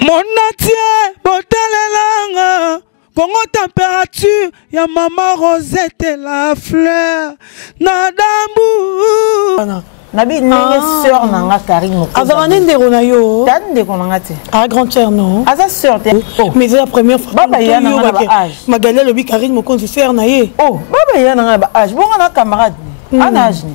Monatie, botalelanga, Congo température, ya maman Rosette la fleur, Nadambu. Nabi nenge sœur nanga Karine. Azarane ndeko na yo. Tan ndeko nanga te. Ah grand-père non. Aza sœur te. Mais c'est la première fois. Baba ya nanga ba âge. Magali lobi Karine Mokonzi sœur na ye. Oh, baba ya nanga ba âge. Bonga na camarade. Ana âge ni.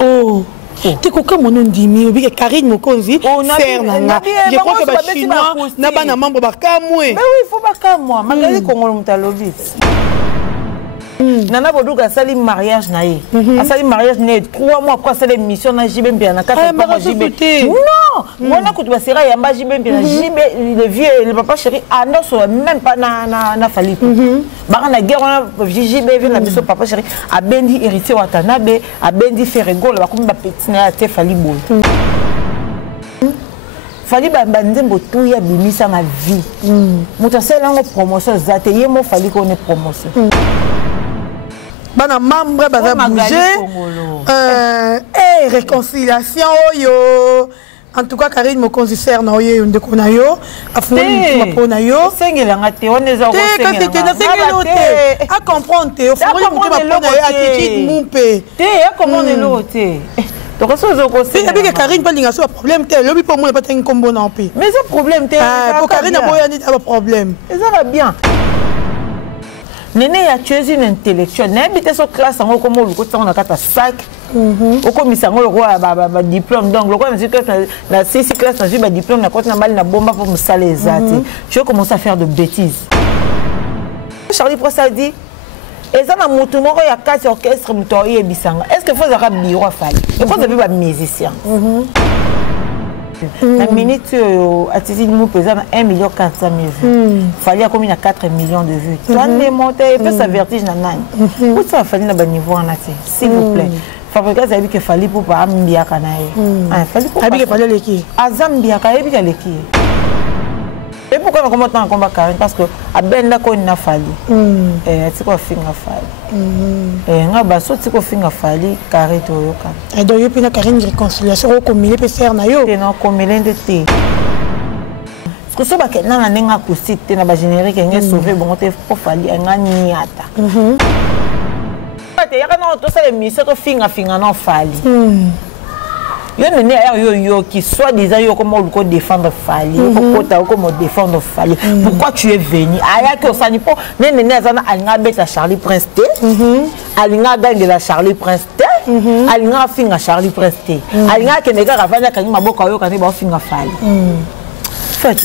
Oh. Tu sais mon nom d'imi, oui Karine Mokonzi sœur nanga. Je crois que ba chinois na bana mambo ba kamwe. Mais oui, il faut pas kamwa. Magali Kongo mutalobi. Nana Boduka sali mariage na ye. Asali mariage na 3 mois après sali mission na JB bien na 4 mois JB. Non, moi kutu basera yamba JB bien JB le vieux le papa chéri annonce même pas na fali. Ba na guerre na JB vient na biso papa chéri a bendi héritier Watanabe a bendi Ferrego ba comme ba petit na te fali boy. Fali banzembo tout ya bimisa ma vie. Muta sala ngo promotion zate yemo fali ko ne promotion. Bana membre baza bouger réconciliation yo en tout cas Karine Mokonzi sœur na yo ndeko na yo afungoli ma pona yo sengela ngate oneza ko sengela a comprendre te afungoli ma pona yo attitude mumpe te a comprendre lote donc ça zo ko c'est bien que Karine pas linga so problème te lobi pour moi pas ten combo na mpe mais ce problème te pour Karine boya ni a problème ça va bien. Néné a tué une intellectuelle. N'habite sur classe en haut comme on a un sac. Au commissaire, on a diplôme. Donc, le roi, la 6 classe, on a diplôme, on a mal na bombe pour me saler les athées. Je vais commencer à faire de bêtises. Charlie Prost dit et ça, il y a 4 orchestres, est-ce qu'il faut avoir un bureau à faire? Il faut avoir un musicien. La minute attitude nous présente 1 400 000 vues. Fallait comme il y a 4 millions de vues. Toi démonter et puis ça vertige na nani. Où ça fallait na niveau en atie. S'il vous plaît. Fabrica ça dit que fallait pour pas mbia kanaye. Ah fallait pour. Abi que fallait leki. Azambia kaye bi leki. Et pourquoi on commence en combat Karine parce que à benda ko na fali. C'est quoi finga fali. Nga baso tiko finga fali Karine to yoka. Et donc yopina Karine réconciliation ko milé pcr na yo. Te na ko milende te. Parce que ça ba na nenga ko site na ba générique nga sauver bon te ko fali nga niata. Te yaka na to ça émission to finga non fali. Yo nene yo qui soit disant yo comment on défendre Fali comment défendre Fali pourquoi tu es venu aya que ça ni pas nene azana alinga beta Charlie Prince T alinga gangue la Charlie Prince T alinga finga Charlie Prince T alinga ke nega ravanya kanyi maboko yo kanyi ba finga Fali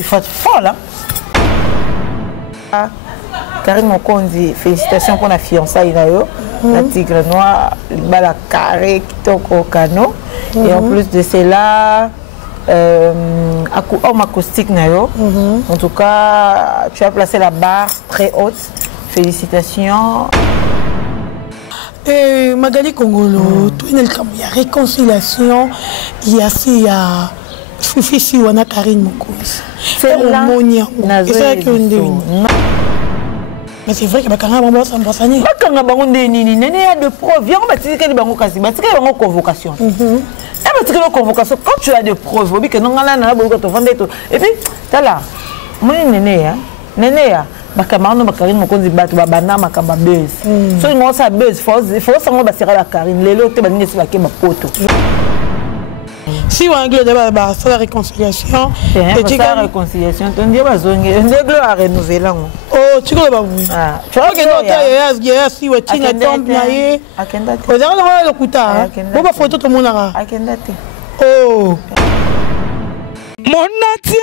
fait folle hein. Karine Mokonzi, félicitations pour la fiançaille la tigre noir, la carré kitoko kano. Et en plus de cela, homme acoustique nayo. En tout cas, tu as placé la barre très haute. Félicitations. Et Magali Kongolo, tout il y a réconciliation, il y a Fifi Siwana Karine Mokonzi. C'est l'harmonie. Mais c'est vrai que bakanga bango s'embrassani. Bakanga bango nini nene a de preuves. Yango batiki ke bango kasi, batiki bango convocation. Batiki bango convocation quand tu as des preuves, obi ke nongala na boko to vendre to. Et puis tala, moi nene ya bakamano bakarine Mokonzi batu babana makamba buzz. So ngo sa buzz faut sango basira la Karine lelo te baningi si bake bapoto. Si on a la réconciliation, la réconciliation, on dit à renouveler. Oh, tu vois, tu vois que il y a si tu n'as pas bien. On a le couta. On va photo tout le monde. Oh. Mon natie,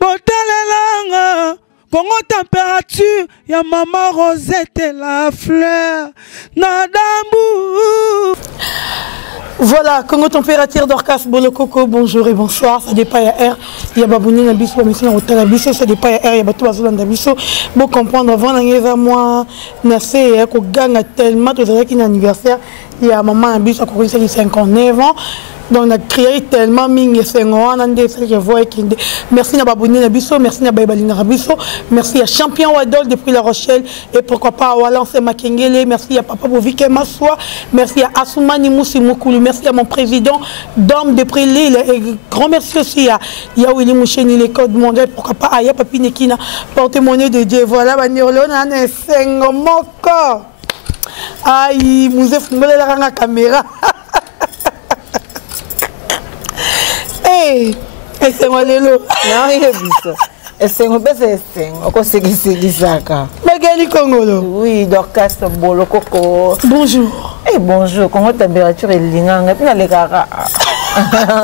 botalelanga, Congo température, ya maman Rosette la fleur, Nadambu. Voilà, Congo température d'Orcas Bolokoko, bonjour et bonsoir. Ça dépend à R, il y a Babouni Nabiso, mais sinon au Nabiso, ça dépend à R, il y a Batou Bazou Nabiso. Bon comprendre, avant d'arriver à moi, Nassé, qu'on gagne tellement, tout ça qui est anniversaire, il y a maman Nabiso, qui a 59 ans. Donc on a créé tellement mingi je vois merci à Babouni Nabiso, merci à Baibali Nabiso, merci à Champion Wadol depuis La Rochelle et pourquoi pas à Walance Makengele, merci à Papa Bovike Massoua, merci à Assoumani Moussi Moukoulou, merci à mon président Dom depuis Lille et grand merci aussi à Yaouli Moucheni les codes mondiaux, pourquoi pas à Yapapi Nekina, porte-monnaie de Dieu, voilà Banirlon Ane Sengo Moko. Aïe, Mouzef Ngole la caméra. Hey, c'est moi Lelo. Non, il est bizarre. C'est un peu c'est encore c'est ça. Magali Kongolo. Oui, Dorcas Bolokoko. Bonjour. Eh bonjour, comment température est linganga puis les gars.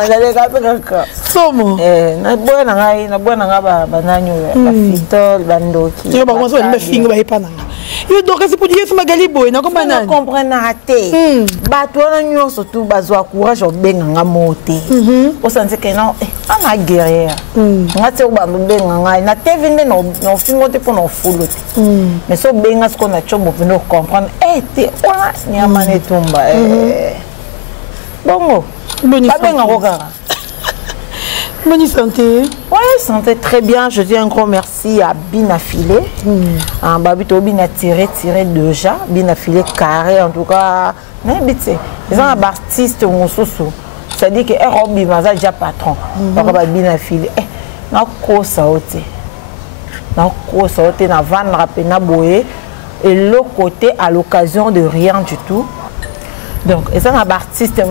Les gars Somo. Na boa na ba bananyo ba fitol bandoki. Tu vas commencer à me finir ba epana. Yo donc c'est pour dire c'est Magali boy na comment na comprendre até. Ba to na nyo surtout bazwa courage obenganga moté. O sentir que non ana guerrière. Ngate ba mbenganga na tevinde no fingote pour no fulo. Mais so benga ce qu'on a chomo pour nous comprendre te ona ni amane tumba bongo bonne santé. Oui, santé très bien. Je dis un grand merci à Binafilé. Babito Bina tiré déjà. Binafilé carré en tout cas. Ils ont un artiste c'est-à-dire que Robi Maza déjà patron. Papa Binafilé. Na ko saoté. Na ko saoté na van rapena boé et l'autre côté à l'occasion de rien du tout. Donc, et ça, un artiste, c'est un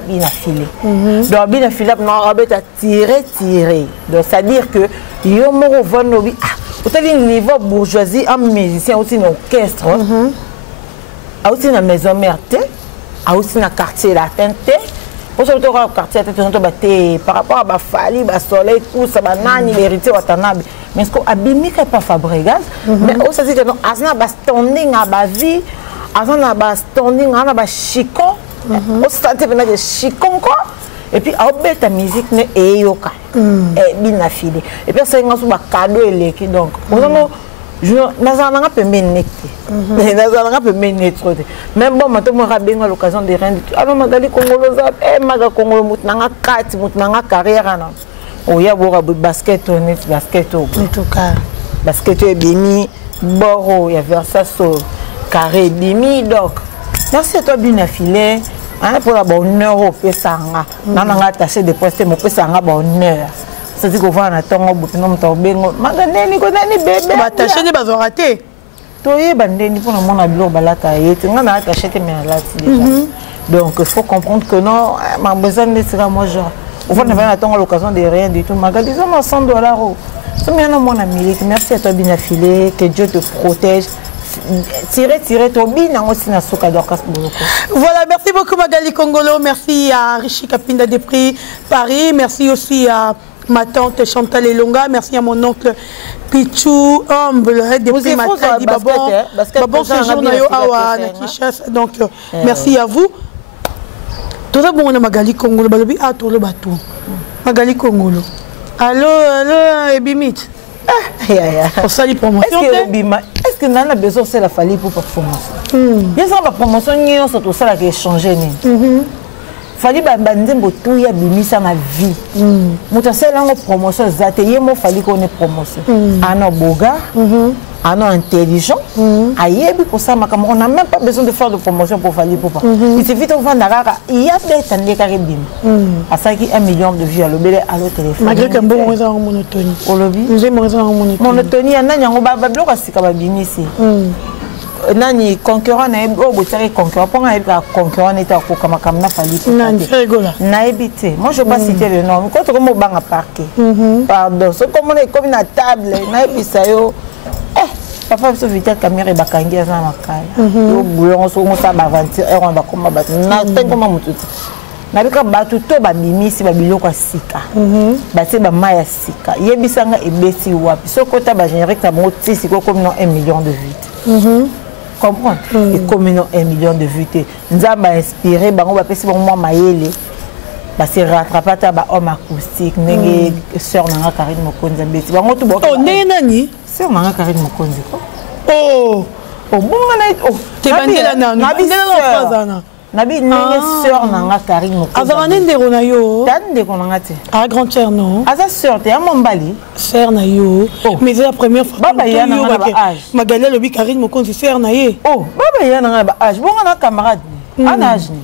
bien affilé. Donc, bien affilé, on a tiré. Donc, c'est-à-dire que, il y a un niveau bourgeoisie, un musicien, aussi un orchestre, aussi une maison mère, aussi un quartier latin. Aujourd'hui, le quartier latin, par rapport à la Fali, le soleil, tout ça, l'héritier, mais ce qu'on a bien pas Fabregas, mais aussi, c'est que nous avons standing à la vie. Avant la base standing, on a bas chicon, on s'attend à des chicons quoi. Et puis à obéir ta musique ne est yoka, est bien affilée. Et puis c'est un cadeau électrique donc. On a je n'azana pas peu menette, n'azana peu menette. Même bon maintenant moi rabin à l'occasion de rien. Alors Magali Congolo zap, Maga Congolo mutnanga kati mutnanga carrière ana. Oh ya bora basket honnête basket au. En tout cas, basket est bimi, boro ya Versace. Carré demi donc merci à toi bien affilé pour la bonheur au pesanga nana attaché de poster mon pesanga bonheur c'est dit qu'on va en attendre au bout de notre bengo maganeni ko nani bébé attaché ne bazo raté toi bandeni pour mon ablo balata yete ngana attaché te mais là donc il faut comprendre que non ma besoin de sera moi genre on va pas attendre l'occasion de rien du tout maga disons $100 c'est bien mon ami merci à toi bien affilé que Dieu te protège. Tirer ton bin aussi na soka Dorcas Boloko. Voilà, merci beaucoup Magali Congolo, merci à Richie Kapinda Despris Paris, merci aussi à ma tante Chantal Elonga, merci à mon oncle Pichou Humble depuis Matadi Babon séjour na yo awa na Kinshasa. Donc merci à vous. Tout ça bon na Magali Congolo balobi a tout le bateau. Magali Congolo. Allô Ebimit. Pour ça, les promotions. Est-ce que Nana besoin de la famille pour la promotion? Il y a une promotion qui tout ça qui a changé. Fali bandembo tout ya bimisa ma vie. Mutasela ngo promotion zateye mo fali ko ne promotion. Ano boga, ano intelligent. Ayebi pour ça makamo on n'a même pas besoin de faire de promotion pour fali papa. Il suffit de vendre rara, il y a des tandis carré bim. À ça qui 1 million de vues à l'obélé à l'autre téléphone. Malgré que bon raison en monotonie. Au lobby. Nous aimons raison en monotonie. Monotonie ana nyango ba bloc asika ba bimisi. Nani concurrent na ebo botari concurrent pour un concurrent n'était ko kama kamna fali nani rigola na ebité moi je vais pas citer le nom quand comme au banga parquet pardon c'est comme on est comme une table na ebisa yo papa so vite caméra bakangi za makala yo boulon so mo sa ba aventure on va comme ba na ten comme mututi na bika batu to ba bimisi ba biloko sika ba se ba maya sika yebisanga ebesi wapi so kota ba générique ta mo tisi ko comme non 1 million de vues comprendre et comme non 1 million de vues nzamba inspiré bango ba pesi bango mayele ba se rattrapa ta ba homme acoustique ndenge sœur nanga Karine Mokonzi beti bango to oh ndenge nani sœur nanga Karine Mokonzi oh bonga na te bandela nana nabi nenge sœur nanga Karine Mokoza. Azarane ndeko na yo. Tan ndeko nanga te. Ah grande sœur non. Aza sœur te Mombali. Sœur na yo. Mais c'est la première fois. Baba ya nanga ba âge. Magali lobi Karine Mokonzi sœur na ye. Oh, baba ya nanga ba âge. Bonga na camarade. Ana âge ni.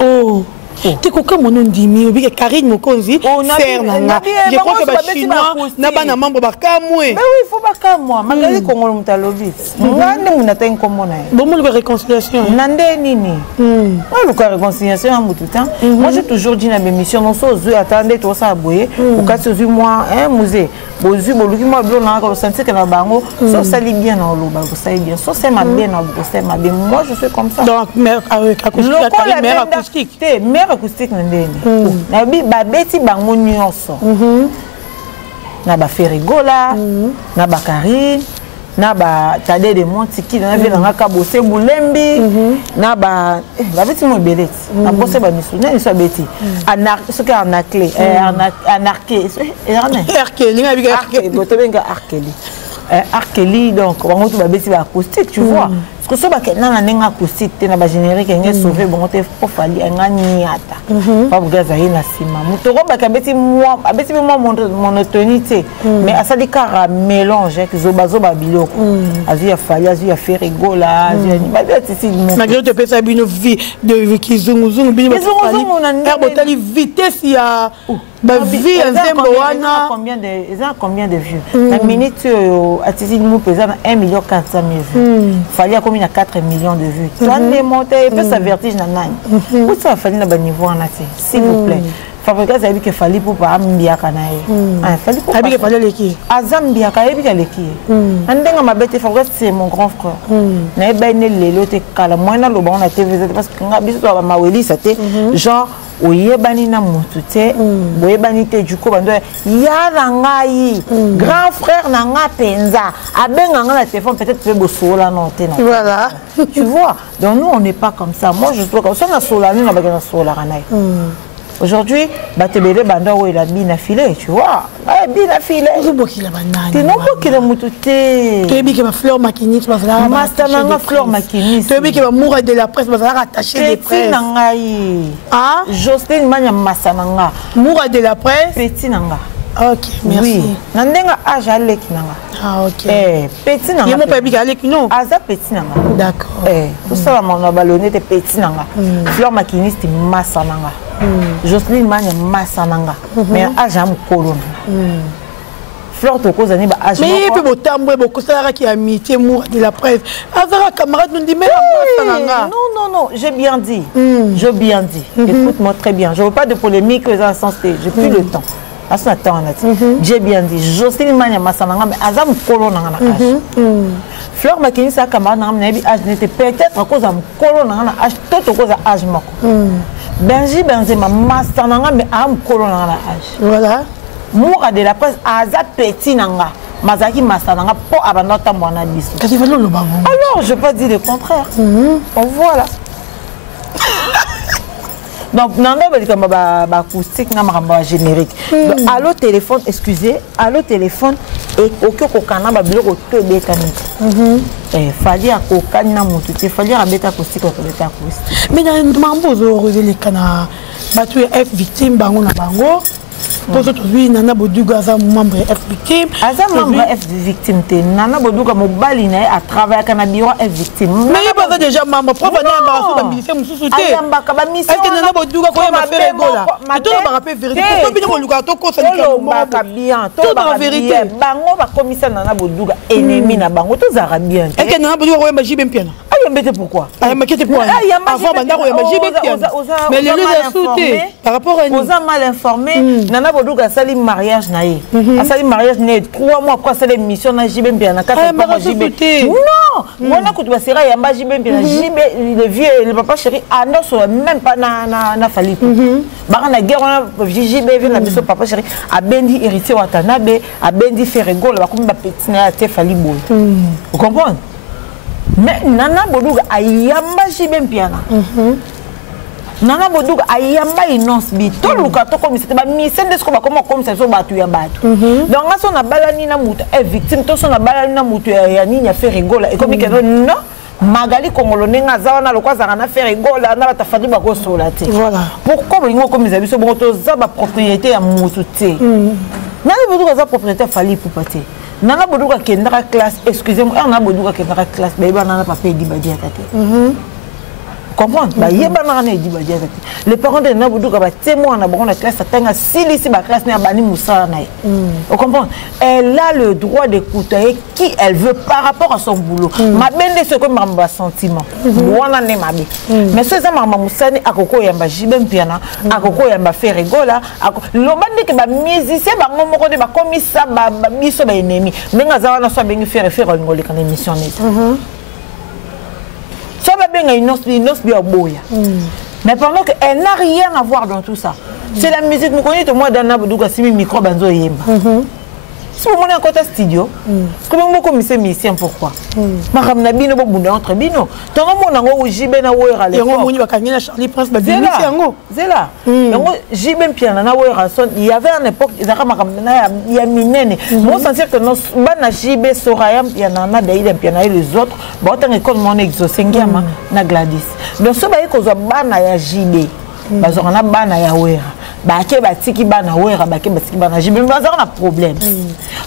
Oh. Tu sais mon nom d'imi, obi Karine Mokonzi, sœur nanga. Je crois que ba chinois na bana mambo ba kamwe. Mais oui, il faut ba kamwa. Magali Kongolo mutalobi. Ngande munata nkomona. Bon mo le réconciliation. Nande nini? Moi le réconciliation à tout temps. Moi j'ai toujours dit na émission non so zu attendez toi ça aboyer. Au cas où moi un musée. Bozu boluki moi blo na ko sentir que na bango so ça li bien na lo ba ko ça bien. So c'est ma bien na ko c'est ma bien. Moi je suis comme ça. Donc mère acoustique, mère acoustique. Mère acoustique ndeni na bi ba beti bango nyonso na ba Ferigola na ba Karine na ba Tade de Montiki na vela ngaka bose bulembi na ba beti mo beleti na bose ba misu na so beti ce que anarclé anarqué arqueli na bi arqueli boto benga arqueli arqueli donc bango to ba beti ba acoustique tu vois. Parce que si on a un acoustique, on a un générique, on a sauvé, on a fait un niata. Pas pour gaz à y nasima. Moutoro bakabeti moi, abeti moi monotonité. Mais à ça des cas mélange que zobazo babilo. Azu ya fali, azu ya fait rigola, azu ya ni. Malgré te pèse une vie de kizungu zungu, bien de vitesse ya. Bah vie en zemboana. Combien de vues? La minute à Tizi nous pesant 1 400 000 vues. Fallait comme il y a 4 millions de vues. Tu as démonté, il ça vertige na nani. Où ça va falloir na niveau en s'il vous plaît. Fabrica ça dit que fallait pour pas mbia kanaye. Ah fallait pour. Abi que fallait leki. Azambia ka ebi ka leki. Andenga mabete Fabrica c'est mon grand frère. Na ebene lelo te kala mwana lo ba on a TV parce que nga biso ba maweli ça te genre oyebani na mutu te boyebani te juko bando ya ngai grand frère na nga penza abenga nga na téléphone peut-être pe bosola non te na. Voilà. Tu vois, donc nous on n'est pas comme ça. Moi je trouve comme ça na sola ni na ba na sola kanai. Aujourd'hui, batebele banda où il a bien filé, tu vois. Bien filé. Tu vois qu'il a banane. Tu n'as pas qu'il a moutouté. Tu as vu qu'il va fleur maquiniste, parce que là, Mastananga fleur maquiniste. Tu as vu qu'il va mourir de la presse, parce que là, attaché des presses. Ah, Jocelyne Mania Massananga. Mourir de la presse. Petit nanga. Ok, merci. Oui. Nandenga âge à l'équipe nanga. Ah, ok. Petit nanga. Il y a mon père qui a l'équipe, non? Aza petit nanga. D'accord. Tout ça, on a ballonné de petit nanga. Fleur maquiniste, Massananga. Jocelyne Mania Massananga. Mais âge à Moukolon. Fleur de cause ani ba âge. Mais il peut botambo beaucoup ça qui a amitié mourir de la presse. Azara camarade nous dit mais Massananga. Non, j'ai bien dit. J'ai bien dit. Écoute-moi très bien. Je veux pas de polémique dans le sens que j'ai plus le temps. J'ai bien dit, Jocelyne Mania Massananga, mais Azam Kolo n'a pas. Fleur Makini, sa camarade n'a pas âge, n'était peut-être à cause de Kolo n'a pas âge, tout à cause de âge moko. Benji Benzema Massananga, mais Am Kolo n'a pas âge. Voilà. Moura de la presse, Azat Petit Nanga, Mazaki Massananga, pour abandonner ta moana biso. Alors, je peux pas dire le contraire. Voilà. Donc, non, pas acoustique, non, pas générique. Allo téléphone, excusez, allo téléphone et aucun cocana, bah bureau tout bécanite. Fallait à cocana, mon tout, fallait à bêta acoustique, acoustique. Mais dans le mambo, vous avez les canards, battu F victime, bango na bango. Pour aujourd'hui, Nana Boduga est membre F victime. Aza membre F victime. Nana Boduga mobali à travers Canabiro F victime. Mais il pas déjà membre. Pourquoi Nana Boduga ministère Moussouté? Est-ce que Nana Boduga quand même fait rigola? Mais tout le monde vérité. Pourquoi bien Boduga to ko ça bien. Tout la vérité. Bango va commissaire Nana Boduga ennemi na bango tous arabien. Est-ce que Nana Boduga quand même JB piano? Ah embêté pourquoi? Ah embêté pourquoi? Avant Banda quand même JB piano. Mais les lieux sauté par rapport à nous. Vous mal informé. Nana Boduga sali mariage naé. A sali mariage naé 3 mois quoi c'est l'émission na JB bien 4 mois JB. Non, moi na kutu basera yamba JB bien JB le vieux le papa chéri annonce même pas na fali. Ba na guerre on JB vient na biso papa chéri a bendi héritier Watanabe a bendi Ferrigol ba comme ba petit na te fali boy. Vous comprenez? Mais Nana Boduga a yamba JB bien. Nana Boduga ayamba inonce bi to luka to comme c'était ba misende sko ba comme ça so batu ya batu donc ngaso na balani na mutu est victime to so na balani na mutu ya nini ya fait rigola et comme que non Magali Congolo nenga zawana lokwa zana faire egola na ta fadi ba ko solate. Voilà. Pourquoi vous comme les amis so boto za ba propriété ya mutu te. Nana boduka za propriété fali pour paté. Nana boduka kendra classe, excusez-moi, on a boduka kendra classe, ba nana papa di ba dia tate. Comprendre? Ba yeba nana di ba dia tate. Les parents de nana boduka ba témoin na bon la classe tanga sili si ba classe na bani musa na. Vous comprenez? Elle a le droit d'écouter qui elle veut par rapport à son boulot. Ma bende ce que m'a sentiment. Wana ne ma bi. Mais ce ça m'a musani akoko yamba jibem piana, akoko yamba faire rigola, lobande ke ba musicien ba ngomoko de ba komisa ba biso ba ennemi. Menga zawana so bengi faire ngoli kan émission net. So ba benga inos bi oboya. Mais pendant qu'elle n'a rien à voir dans tout ça. C'est la musique, nous connaissons moi dans Naboudouga Simi micro banzo yemba. Si vous avez un côté studio, comment vous commissaire musicien pourquoi? Maram Nabi no bunda entre bino. Tant que mon ango jibe na wera le. Yango moni bakanyela Charlie Prince ba bimi yango. Zela. Yango jibe piano na wera son. Il y avait une époque izaka maram na ya minene. Moi sentir que nos bana jibe sorayam piano na daïda piano et les autres. Ba tant école mon exosengiama na Gladys. Donc so ba ko zo bana ya jibe. Ba zo na bana ya wera. Baké batiki bana wera baké batiki bana jibe bazar na problème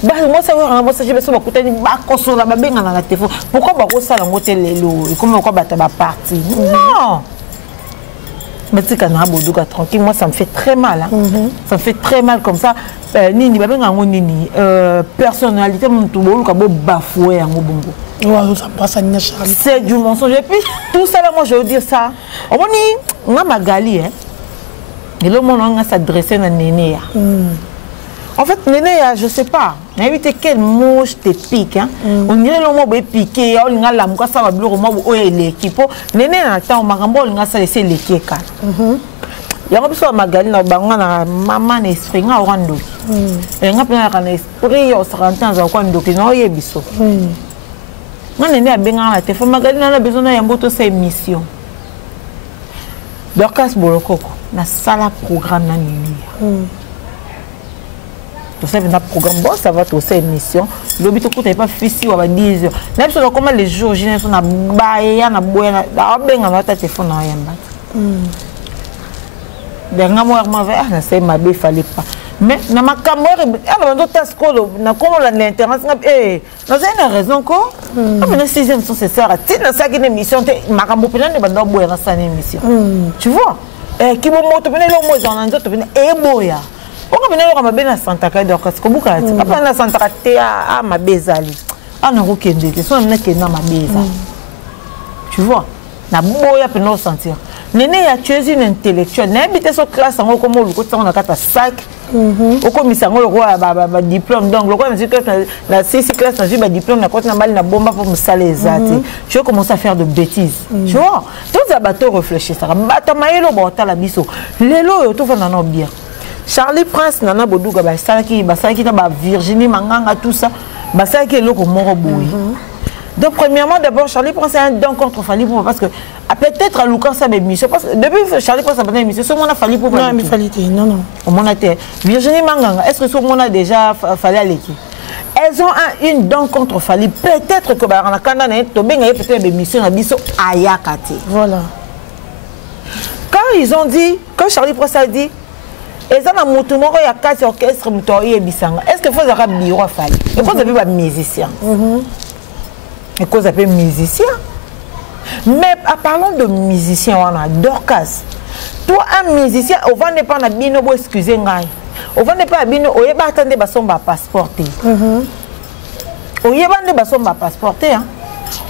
ba moi ça wera moi ça jibe so bakutani ba kosola ba benga na téléphone pourquoi ba ko sala ngote lelo comme quoi bata ba parti non mais tu kana boduka tranquille moi ça me fait très mal hein. Ça me fait très mal comme ça nini ba benga ngonini personnalité mon tout boluka bo bafoué en bongo. Ouais, ça passe à Nina Charlie. C'est du mensonge et puis tout ça là moi je veux dire ça on ni nga magali hein. Et le monde a s'adressé à Néné. En fait, Néné, je ne sais pas. N'invite quel mot je te pique. On dirait le mot piqué. On a la mouka ça va bloquer moi ou l'équipe. Néné attend marambo on a ça laisser l'équipe. Il y a un peu de magali na bango na maman esprit nga orando. Et nga pena kana esprit au 30 ans za kwando kino yebiso. Nga Néné a benga na téléphone magali na besoin na yamboto sa émission. Dorcas Bolokoko na sala programme na nini. Tout ça vient programme bon ça va tout ça émission. Le but que tu pas fici ou à 10 heures. Même si comment les jours je sont na baia na boya na benga na téléphone na yamba. Dernièrement moi na c'est ma bé fallait pas. Mais na ma caméra alors dans ta scolo na comment l'internet na une raison quoi. Mais na 6e sont c'est ça. Tu na ça une émission makambo pena ne banda boya na ça émission. Tu vois? Qui vont monter le mot en anglais tu venir boya. On va venir à ma belle Santa Clara d'Orcas comme ça. Après la Santa Clara à ma bezali. Ah non okende te so na kena ma beza. Tu vois? Na boya pena sentir. Néné a tué une intellectuelle. N'habite sur classe en haut comme le côté on a quatre sac. Au commissaire le roi ba diplôme donc le roi me dit que la 6 classe n'a pas diplôme na côté na mal na bomba pour me saler zati. Tu vas commencer à faire de bêtises. Tu vois? Tous les bateaux réfléchissent ça. Bata maïlo bota la biso. Lelo to va na bien. Charlie Prince nana boduga ba salaki na ba Virginie Manganga tout ça. Ba salaki loko moro boui. Donc premièrement d'abord Charlie Prince un don contre Fali pour parce que peut-être à Lucas ça émission parce que depuis Charlie Prince a pas émission ce monde a Fali pour non mais Fali non au monde a Virginie Manganga est-ce que ce monde a déjà Fali à l'équipe elles ont une don contre Fali peut-être que ba na kanda na to benga peut-être émission na biso ayakate voilà quand ils ont dit quand Charlie Prince a dit et ça na mutu moko ya 4 orchestre mutu yebisanga est-ce que faut zaka biro Fali et quand vous avez ba musicien et cause appelle musicien. Mais en parlant de musicien, on a Dorcas. Toi, un musicien, on va ne pas na bino bo excusez ngai. On va ne pas bino, on yeba attendre bason ba passeporter. On yeba ne bason ba passeporter hein.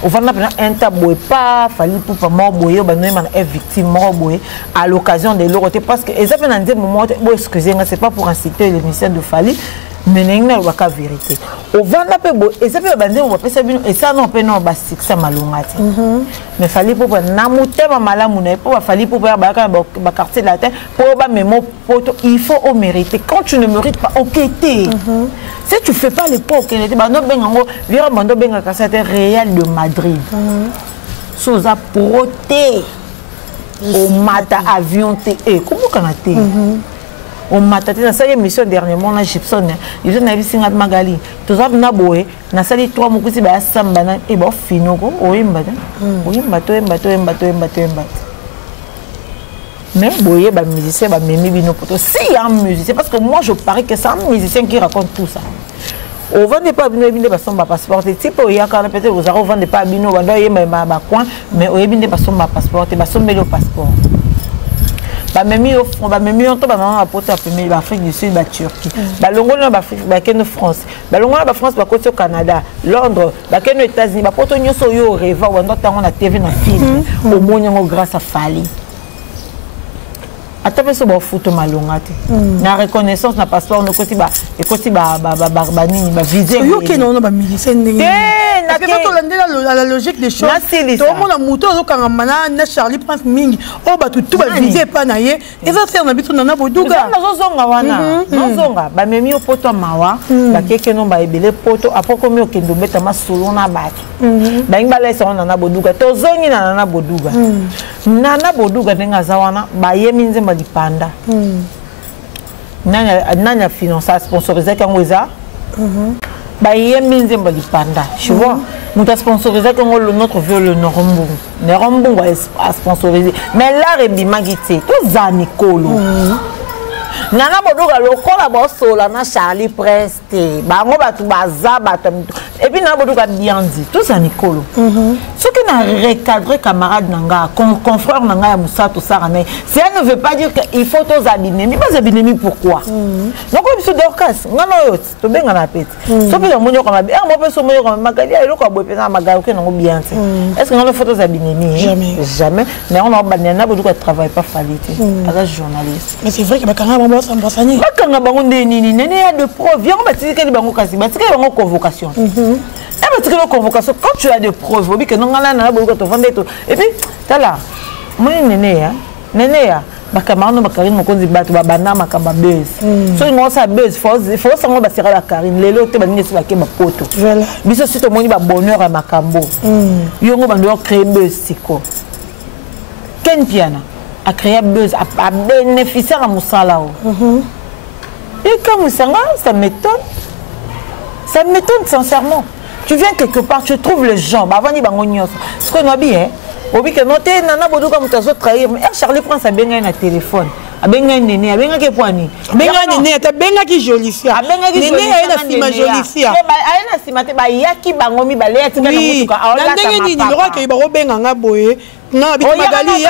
On va na un tabou pas fali pour pas mort boyer ba no man est victime mort boyer à l'occasion de l'autre parce que exactement dans des moments bo excusez ngai c'est pas pour inciter les musiciens de Fali. Mais il n'y a pas de vérité. Au Vanda Pebo, et ça peut bander, on va passer et ça non peut non basique ça malongati. Mais fallait pour namuté ma malamune pour fallait pour ba quartier de la terre pour ba mémo poto il faut au mériter. Quand tu ne mérites pas, ok t'es. Si tu fais pas les pots, ok t'es. Bah non bengango, vira bando benga cassette Real de Madrid. Sosa proté au mata avion t'es. Comment qu'on a t'es? on m'a tâté dans cette émission dernièrement na Gibson ils ont vu singa Magali tous na boé na sali trois mokusi ba samba na e ba fino ko oyimba to mais boye ba musicien ba memi bino poto si un musicien parce que moi je parie que c'est un musicien qui raconte tout ça au vend pas bino binde ba somba passeport type ya kana peut-être vous avez vend pas bino ba yema ba coin mais au binde ba somba passeport ba sombe le passeport ba memi au fond ba memi on to ba na poto premier ba Afrique du Sud ba Turquie ba longola ba Afrique ba ken France ba longola ba France ba côté au Canada Londres ba ken aux États-Unis ba poto nyoso yo reva wanda tango na TV na film au monyango grâce à Fali. Attends, c'est bon, photo malongate. La reconnaissance, na passeport, no côté ba, et côté ba nini, ba visé. Yo que non, ba musicien. Parce que quand on a la logique des choses, tout le monde a mouton, au Kangamana, na Charlie Prince Ming, oh bah tout ba visé pas naïe. Et ça c'est un habitude na Bodouga. Na zonga wana, na zonga, ba memi au poto mawa, ba keke non ba ebele poto, après comme yo kendo beta ma solo na ba. Ba ingba laisse on na Bodouga, to zongi na Bodouga. Nana Bodouga denga zawana, ba yeminze di panda nanya finance sponsorisé kangoza ba yeminze di panda tu vois nous a sponsorisé quand notre vieux le Nerombungu a sponsorisé mais là rebimagité to zanikolo Nana Bodouga lokola bosola na Charlie Preste bango batu baza batam et puis Nana Bodouga bien dit tout ça Nicolo ce qui n'a recadré camarade nanga confrère nanga ya Moussato Sarane ça ne veut pas dire qu'il faut tous abîmer mais pas abîmer pourquoi donc on se dorcas ngano yot to benga na pete so pe monyo kama bien moi pe so monyo kama Magali elo ko bope na Magali que nango bien est-ce que ngano photos abîmer jamais mais on a Nana Bodouga travaille pas qualité as journaliste mais c'est vrai que bakanga bakanga bango nini nene ya de preuves yango batikeli bango kasi batikeli bango convocation batikeli convocation quand tu as des preuves obi que non ngala na boliko to vendre to et puis tala moni nene ya bakamano bakarine mokonzi bato babana makamba buzz so ngo sa buzz faut sango basira la karine lelo te baningi si bakeba poto voilà biso si to moni ba bonheur à makambo yongo bando créer buzz siko Ken Piana a créé buzz, a bénéficié à Moussala. Et comme ça m'étonne. Ça m'étonne sincèrement. Tu viens quelque part, tu trouves les gens. Ce qu'on a bien, obi que noté Nana Bodouga mutazo trahir. Charlie Prince a bien un téléphone. A bien un néné, a bien un képoani. Bien un néné, a bien un qui jolifia. A bien un qui jolifia. A bien un qui jolifia. A bien un qui yaki bangomi balé. Oui. Nandenge ni le roi qui ba robenga ngaboye. Non, mais Magali,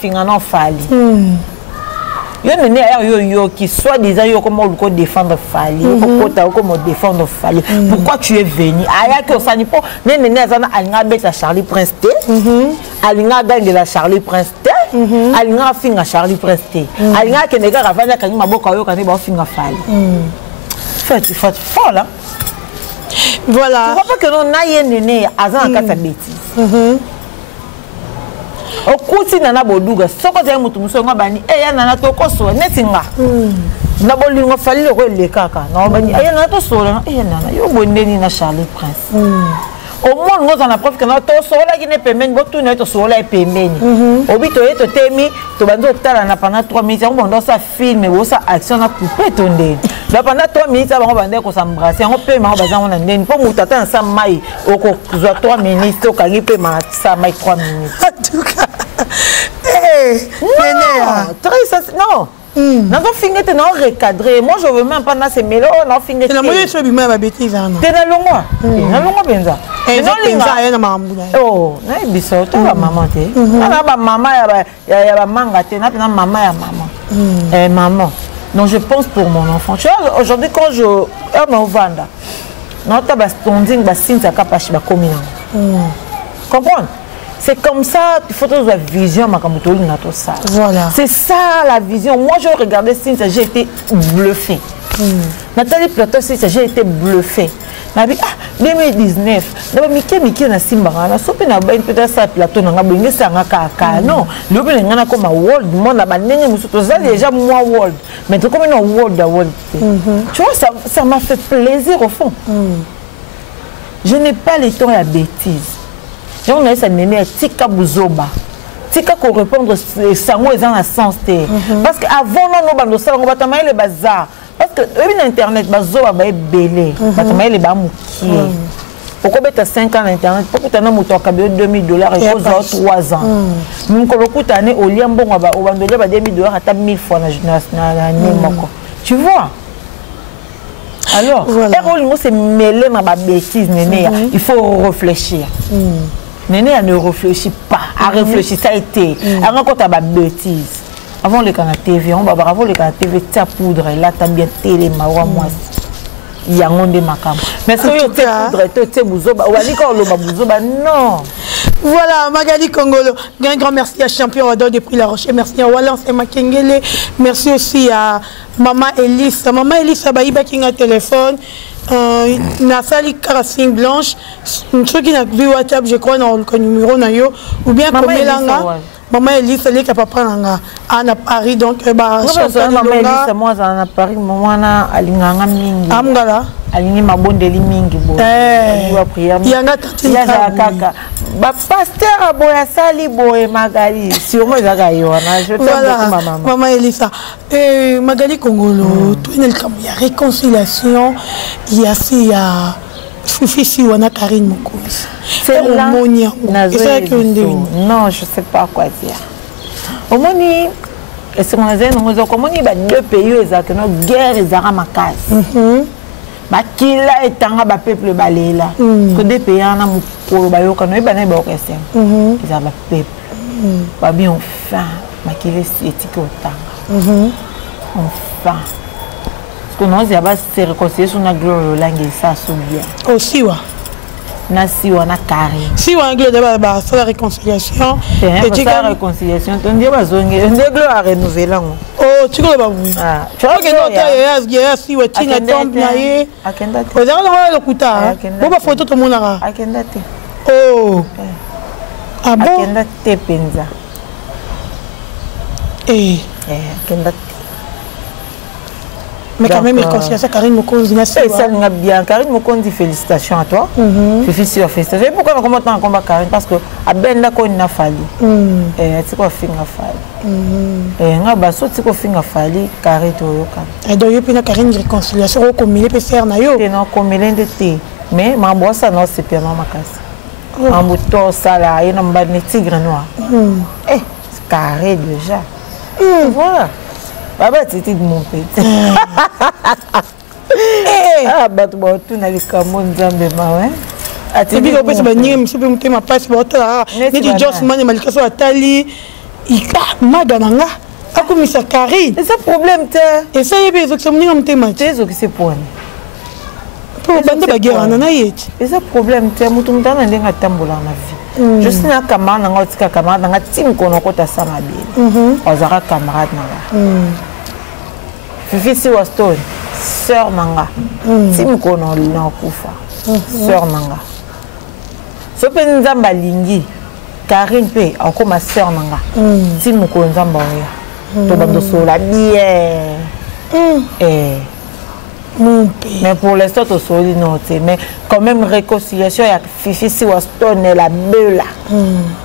finga non Fali. Yo qui soit disant yo comment on défendre Fali, comment défendre Fali. Pourquoi tu es venu? Aya que ça n'est pas nene azana alinga beta Charlie Prince T. Alinga gangue la Charlie Prince T. Alinga finga Charlie Prince T. Alinga que nega ravana kangi maboka yo kangi ba finga Fali. Fait fort là. Voilà. Tu vois pas que non a né à un cas de bêtise. Au côté Nana Bodouga, ce que j'ai mutu musonga bani, et ya Nana toko so netinga. Na bolingo fali le kaka. Na bani, et ya Nana to so na, et ya Nana yo bondeni na Charlie Prince. Au moins nous on a preuve que notre to so la qui ne permet pas tout notre so la permet. Obito eto temi, to banzo tala na pendant 3 minutes, on dans sa film et sa action na couper ton nez. Là pendant 3 minutes, on va dire qu'on s'embrasse, on peut m'en baser on en pour moutata ça mai au ko 3 minutes au kangi peut ma ça mai 3 minutes. En tout cas. Très non. Non, finir te non recadré. Moi, je veux même pas na ces mélos, non finir. C'est la moitié de ma bêtise. T'es dans le mois. Na longo benza. Et non linga ya na maman. Oh, na biso to la maman te. Na ba maman ya ba manga te, na maman ya maman. Maman. Donc je pense pour mon enfant. Tu vois, aujourd'hui quand je me vanda. Non, ta bastonding ba sinta kapashi ba komina. Comprends? C'est comme ça, il faut avoir la vision, voilà. C'est ça la vision. Moi, je regardais Cynthia, j'ai été bluffée. Nathalie Plateau, j'ai été bluffée. Je dit, 2019, Mickey na Simba, na sope na ba peut-être ça plateau na ngabenge ça ngaka non, le ben ngana comme world, monde na bandenge musuto ça déjà moi world. Mais comme non world. Tu vois ça m'a fait plaisir au fond. Je n'ai pas le temps à bêtise. On a ça néné tika buzoba. tika ko répondre sango ezan na sens té parce que avant non bando sala ngo batamaye le bazar parce que na internet bazo ba belé batamaye le ba mukie pourquoi beta 5 ans internet pourquoi tana moto akabe $2000 et cause 3 ans mko lokuta ne oliambo ba obandole ba $2000 ata 1000 fois na moko tu vois. Alors, c'est mêlé dans ma bêtise, Néné. Il faut réfléchir. Néné, elle ne réfléchit pas. Elle réfléchit, ça a été. Elle rencontre ma bêtise. Avant le canal TV, on va voir avant le canal TV, tu as poudre, là, tu as bien télé, ma moi. Il y a un de ma cam. Mais si tu as poudre, tu as bouzoba, ou ali quand on bouzoba, non. Voilà, Magali Kongolo. Un grand merci à Champion Rador depuis La Rochelle. Merci à Walance et Makengele. Merci aussi à Maman Elise. Maman Elise, a eu un téléphone. Nasali Karasine Blanche. Ceux qui n'ont vu WhatsApp, je crois, dans le numéro, ou bien comme Elanga. Maman Elise, elle est capable de prendre à Paris. Donc, maman Elise, moi, à Paris, moi, à Linganga Mingi. Amgala. Alingi mabondeli mingi bo. Wa prière. Yanga tantine kaka. Ba pasteur aboya sali boye Magali. Sûrement ezaka yona. Je t'aime maman. Maman Elisa. Magali Kongolo, tout il y a réconciliation, il y a si Fifi wana Karine Mokonzi. C'est l'harmonie. Non, je sais pas quoi dire. Omoni et c'est mon azène, on a communiqué deux pays ezaka no guerre ezaka makasi. Bakila etanga ba peuple balela que des pays na mukolo bayoka no ibana ba okesem ils ba peuple ba bien enfin makile éthique otanga enfin que nous y a ba se réconcilier sur na gloire langue ça so bien aussi wa na siwa na carré si wa anglais de ba la réconciliation et tu la réconciliation on dit ba zonge on gloire renouveler oh tu connais pas vous ah tu vois que non ya si wa tina tombe na ye akenda te ozala na le kuta bo ba photo to monaka akenda te oh ah bon akenda te penza akenda te mais quand même réconciliation Karine Mokonzi na ça ça bien Karine Mokonzi félicitations à toi félicitations félicitations pourquoi on commence en combat Karine parce que a benda ko na fali c'est quoi finga fali nga baso c'est quoi finga fali Karine to yoka et donc yo pina Karine réconciliation ko combiné pe faire na yo non combiné de té mais ma bossa non c'est bien makasi en bouton ça là et non ba tigre noir c'est carré déjà voilà. Baba titi de mon petit. Ah bah tu n'as pas mon zambe ma ouais. Ati bi ko pesa ba nyem so be mutema passe ba otala. Ni di Joss man malika so atali. Ika magananga. Akumisa Karine. C'est ça problème te. Et ça yebe zo que mninga mutema te zo que c'est pour. Pour bande ba guerre na yeti. Et ça problème te mutu mutana ndenga tambola na vie. Je suis na camarade nga otika camarade nga tim kono kota sama bi. Ozara camarade na. Fifi si Waston, sœur Nanga. Si nous connaissons Kufa, sœur Nanga. Ce que nous avons balingi, Karine P, encore ma sœur Nanga. Si nous connaissons Baoya, tout le monde sur la bière. Mais pour l'instant, tu es noté. Mais quand même, réconciliation, il y a Fifi si Waston et la Bella.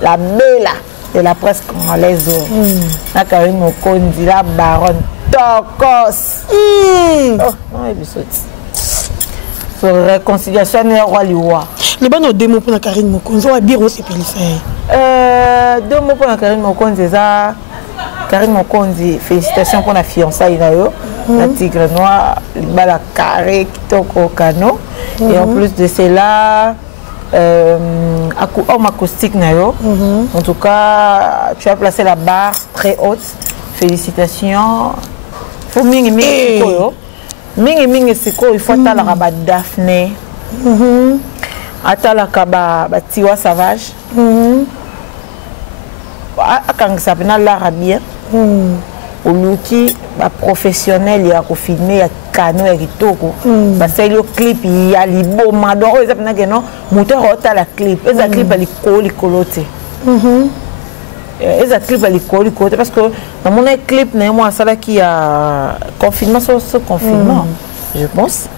La Bella de la presse congolaise. La Karine Mokonzi, la baronne. Tokos. Oh, non, il est sur réconciliation et roi liwa. Les bonnes deux mots pour la Karine Mokonzi, ou bureau c'est pelifé. Deux mots pour la Karine Mokonzi, ça. Karine Mokonzi, félicitations pour la fiançaille d'ailleurs. La tigre noire, la carré qui toque au canot. Et en plus de cela, homme acoustique d'ailleurs. En tout cas, tu as placé la barre très haute. Félicitations. Faut mingi mingi siko il faut atala ba Daphné atala ba Tiwa Savage akang sapena l'arabien oluki ba professionnel ya ko filmer ya kano ya kitoko ba selo clip ya liboma donc eza pena que non moteur otala clip eza clip ali kolote eza clip ali kote parce que dans mon clip na moi ça là qui a confinement sur ce confinement je pense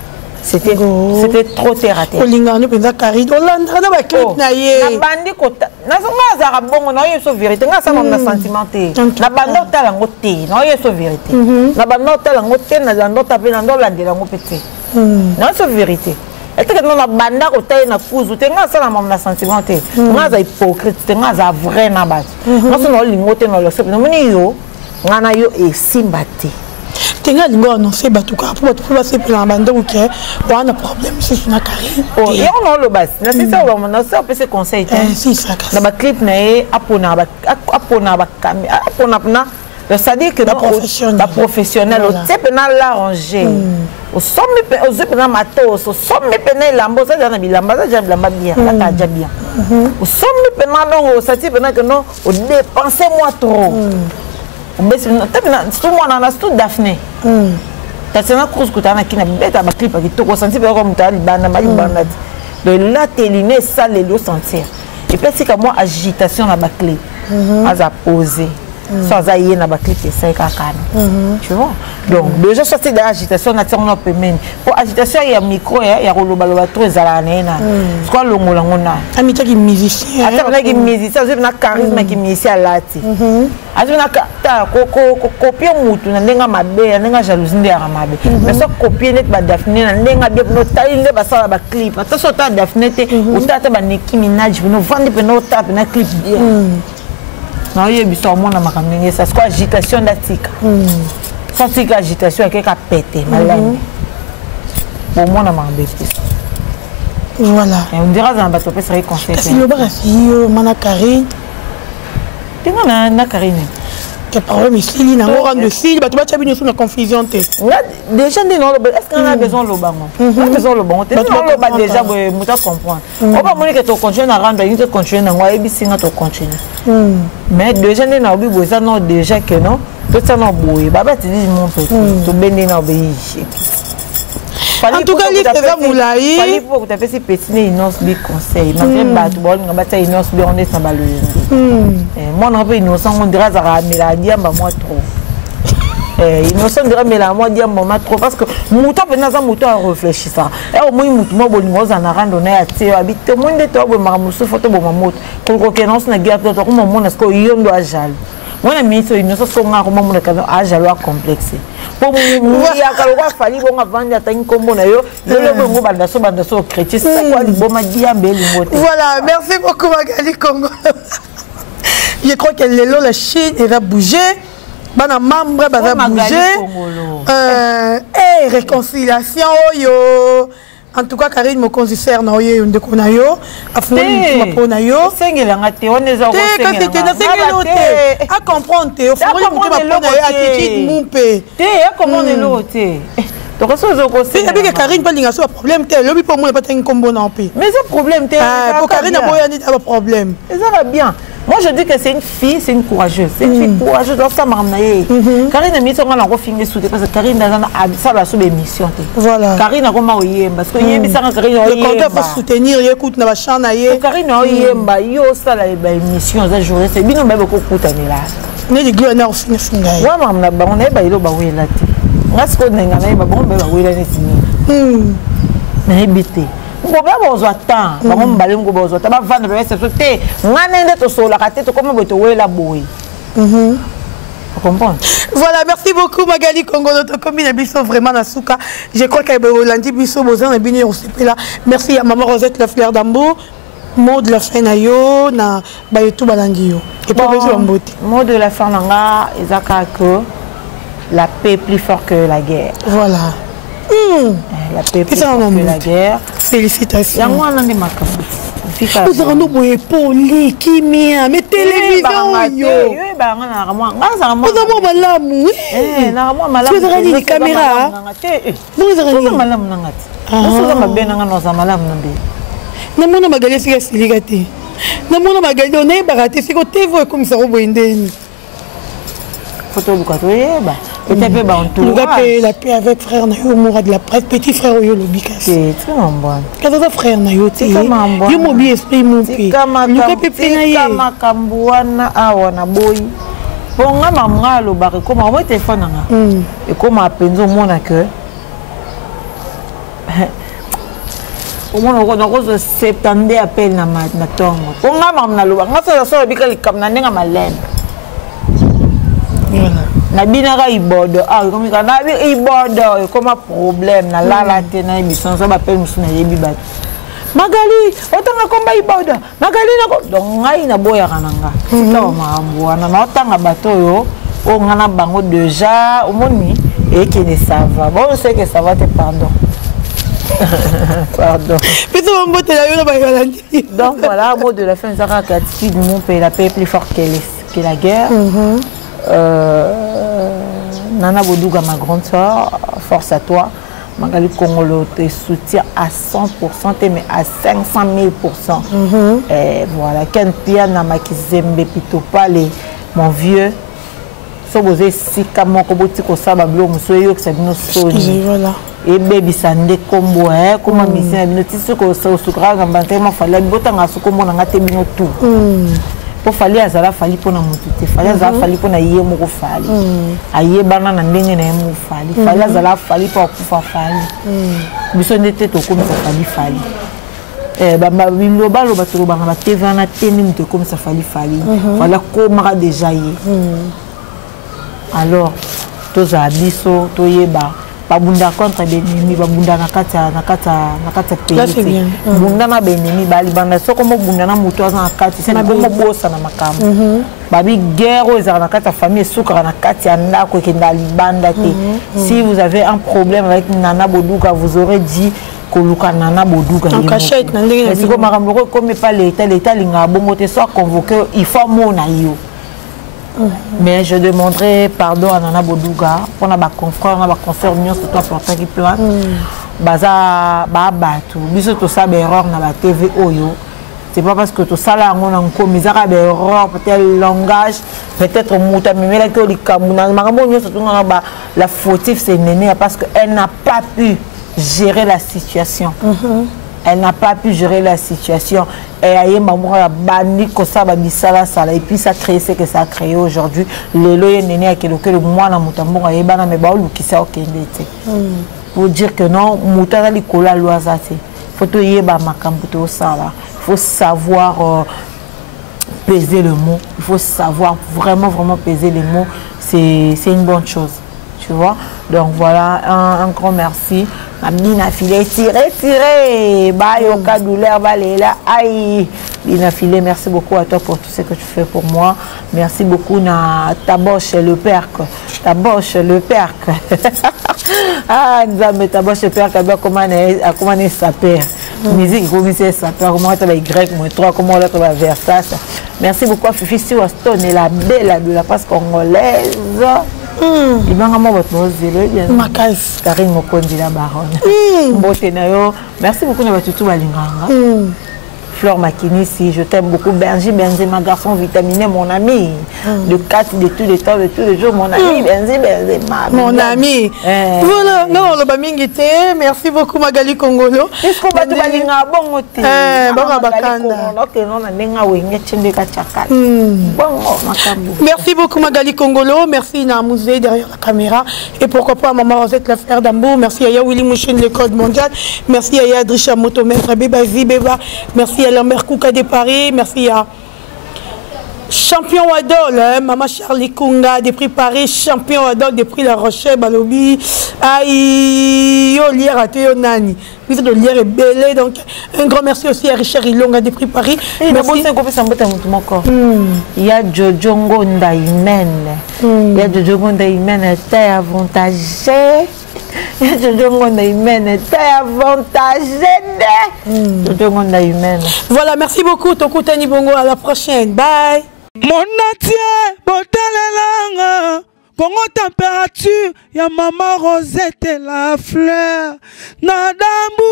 c'était trop terre à terre. Olingano penza Karine Olanda na ba clip na ye. Na bandi ko na songa za bongo na yeso vérité nga sa na sentimenté. Na bando tala ngote na yeso vérité. Na bando tala ngote na bando tapé na ndola ndela ngopete. Na yeso vérité. Et que non na banda ko taye na kuzu te nga sa na sentimenté. Nga za hypocrite te nga za vrai na bat. Nga so no lingote no lo so no moni yo nga na yo e simbati. Tenga lingo annoncer batuka pour passer pour la bande ou que on a problème c'est sur la Karine. Oh, et on a le bas. Na c'est ça on a ça peut conseil. Si ça. Na ba clip na e apona ba caméra apona na c'est-à-dire que la professionnelle au type na l'arranger. Au sommet au type na matos au sommet pena lambo ça na bilamba ça ja bilamba bien ça ja bien. Au sommet pena non ça type na que non au dépenser moi trop. Tout le monde en a tout Daphné. T'as c'est un course que t'as na qui na bête à ma clip qui te ressenti comme t'as les bandes ma bande. De là t'es liné ça les le sentir. Et puis c'est comme moi agitation na ba clip. À poser. Sans aïe na ba clip c'est ça tu vois. Donc déjà ça c'est de l'agitation naturellement peut mener. Pour agitation il y a micro il y a roloba trop zalana na. C'est quoi le ngola ngona. Amita qui musicien. Attends là qui musicien, c'est un charisme qui musicien là ti. Azuna ta copier mutu na ndenga mabe ndenga jalousie ndera mabe. Mais ça copier net ba Daphné na ndenga be no taille ba sala ba clip. Attention ta Daphné te ou ta ba Nicki Minaj no vendre pe no tape na clip bien. Non il y a biso mona makamenge ça c'est quoi agitation d'atika. Ça c'est que agitation qui a pété malade. Bon mona makambe. Voilà. Et on dira dans bateau peut se réconcilier. Si le barasi mana Karine. Tenga na Karine. Que problème ici il n'a pas de fil, bah tu vas t'habiller sur la confusion te. Déjà dit non est-ce qu'on a besoin le bango? On a besoin le bango. Non le ba déjà muta comprendre. On va montrer que tu continues à rendre, tu continues na ngwa ebi singa tu continues. Mais déjà dit na obi boza non déjà que non, tout ça non boye. Baba tu dis mon petit, tu bende na obi. En tout cas, il fait moulaï. Fallait pour que tu fasses petit innocent bi conseil. Malgré battre bol, on va ta innocent bi on est sans balle. Moi non pas innocent, on dirait ça ramela diamba moi trop. Innocent dirait mela moi diamba moi trop parce que mouton pendant ça mouton a réfléchi ça. Et au moins mouton moi bolingo za na rando na ate habite monde to bo maramuso photo bo mamoto. Ko que non na guerre to ko mo mona sko yondo ajal. Moi na miso innocent ko nga ko mo mona ka ajal wa complexe. Pour ya kalwa fali bonga vanda ta nkombo na yo le bongo banda so chrétien c'est quoi liboma diambe lingote. Voilà, merci beaucoup Magali Congo. Je crois que la Chine va bouger. Bana membre va bouger. Réconciliation yo. En tout cas Karine mo concert na yo ndeko na yo afoni mo pona yo sengela ngate on les a à comprendre te afoni mo pona yo attitude mumpe te à comprendre l'autre donc ça c'est aussi que Karine pas linga so problème te lobi pour moi pas un combo non plus mais ce problème te pour Karine a boya ni pas problème ça va bien. Moi je dis que c'est une fille, c'est une courageuse. C'est une fille courageuse dans sa marnaye. Karine a mis son rang en refingé sous parce que Karine a ça la sous émission. Voilà. Karine a comment yem parce que yem ça Karine a yem. Le compteur faut soutenir, écoute na ba chana yé. Karine a yem ba yo ça la émission ça journée c'est bien même beaucoup coûtani là. Ne di gloire na ofine finga. Wa mamna ba on ba ilo ba wela ti. Ngasko nenga na ba bon ba wela ni sini. Mais bité. Problème aux attend ba ngom balem go bozo ta ba vendre ba c'est sauté ngane ndeto so la katete comme boto wela boy. Vous comprenez? Voilà, merci beaucoup Magali Congo notre commune biso vraiment na souka. Je crois que Rolandi biso bozan na bini là. Merci à maman Rosette la fleur d'ambo. Mot de la fin na yo na ba yotu balangi yo. Et pas besoin d'emboter. Mot de la fin nanga ezaka que la paix est plus fort que la guerre. Voilà. La paix est plus fort que la guerre. Félicitations. Yango anandi makambo. Vous avez un boye poli, qui mien, mais télévision yo. Vous avez malamu. Vous avez des caméras. Vous avez malamu nangati. Vous avez mabenanga noza malamu nambe. Namona magali sika siligate. Namona magali on est baraté siko TV comme ça roboindeni. Photo lukato yeba. Et tu peux entourage. La paix avec frère Nayo Moura de la presse, petit frère Oyo Lobikas. C'est très bon. Quand tu as frère Nayo, tu es mon bien esprit mon pied. Kama kambuana awana boy. Ponga mamra lo bari comment on téléphone nga. Et comment appenzo mona que Au moins on a 70 appels na tongo. On a mam na loba. Nga ça bika likam na ndenga malene. Na binaka ibodo. Ah comme ka na ibodo comme problème na la te na bison ça appel musu na yebi bat. Magali, otanga komba ibodo. Magali na donc ngai na boya kananga. Sita wa mambo na otanga bato yo. O ngana bango déjà au moni et qui ne savent. Bon, on sait que ça va te pardon. Pardon. Donc voilà, mot de la fin, Zara Katiki, mon pays, la paix est plus fort que la guerre. Nana Bodouga, ma grande soeur, force à toi. Magali Congolo te soutient à 100%, mais à 500 000%. Et voilà, Ken Pia Namakizembe Pitopale, mon vieux. So vous avez si comment koboti ko saba blo musoyo que c'est nous soni voilà et baby sande combo comment mission bino tiso ko so sukra ngambante ma fala bota ngaso kombo na ngate bino tout po fali azala fali pona mutu te fali azala fali pona yé moko fali aye bana na ndenge na yemo fali fali azala fali po kufa fali biso ndete to komi fali ba bimlo balo batoro banga ba TV na teni mutu comme ça fali voilà comment déjà yé. Alors, tous à biso, toyeba, babunda contre l'ennemi, babunda nakata pays. Bunda na benemi, bali banda so comme bunda na muto na kati, c'est comme bossa na makam. Babi guerre aux nakata famille soukra na kati anda ko kendali banda te. Si vous avez un problème avec Nana Bodouga, vous aurez dit Koluka Nana Bodouga. En cachette, mais si comme makambo comme pas l'état linga bongo te soit convoqué, il faut mona yo. Mais je demanderai pardon à Nana Bodouga pour nos confrères, nos consoeurs, nous c'est toi portant qui pleure. Baza tout. Biso tout ça erreur na la TV oyo. C'est pas parce que tout ça là on a encore misère erreur peut-être langage, peut-être muta mais là que les kamuna makambo nous surtout la fautif c'est Néné parce que elle n'a pas pu gérer la situation. Elle n'a pas pu gérer la situation. Et aïe maman a banni que ça va bisala sala et puis ça crée ce que ça a créé aujourd'hui. Le loyer Néné a que le mois na mutambo aïe bana me baou qui ça okendete. Pour dire que non mutala li kola loisate. Faut to yeba makambuto sala. Il faut savoir peser le mot. Il faut savoir vraiment peser les mots. C'est une bonne chose. Tu vois. Donc voilà un grand merci. Bina filé tiré bayoka douleur balela aïe Bina filé merci beaucoup à toi pour tout ce que tu fais pour moi. Merci beaucoup na Taboche le perque ah nzambe Taboche le perque comment ça perd musique comme ça perd comment tu vas y moins 3 comment là tu vas vers ça. Merci beaucoup à Fifi Siwaston et la belle de la passe congolaise. Il va vraiment votre zéro bien. Karine Mokondi la baronne. Merci beaucoup de votre tout balinganga. Fleur Makini, si je t'aime beaucoup. Benji, ma garçon vitaminé, mon ami. De 4 de tous les temps, de tous les jours, mon ami. Benji, mon ami. Voilà, non, le bamingité. Merci beaucoup, Magali Congolo. Est-ce qu'on va te balinga bon côté? Merci beaucoup, Magali Congolo. Merci, Namouzé, derrière la caméra. Et pourquoi pas, Maman Rosette, la frère d'Ambo. Merci à Willy Mouchen, le code mondial. Merci à Adrisha Moto, maître Beba Zibeba. Merci à Lambert Kouka de Paris, merci à Champion Wadol, Maman Charlie Kunga des prix Paris, Champion Wadol des prix La Rochelle, Balobi, aïe, Olière à Théonani. Vous êtes Olière et Belé, donc un grand merci aussi à Richard Ilonga des prix Paris. Merci. Il y a Jojongo Ndaïmen, il y a Jojongo Ndaïmen, t'es avantagé. Voilà, merci beaucoup, Tokutani Bongo, à la prochaine, bye. Mon natie, botalelanga, Congo température, ya maman Rosette la fleur, nadambu.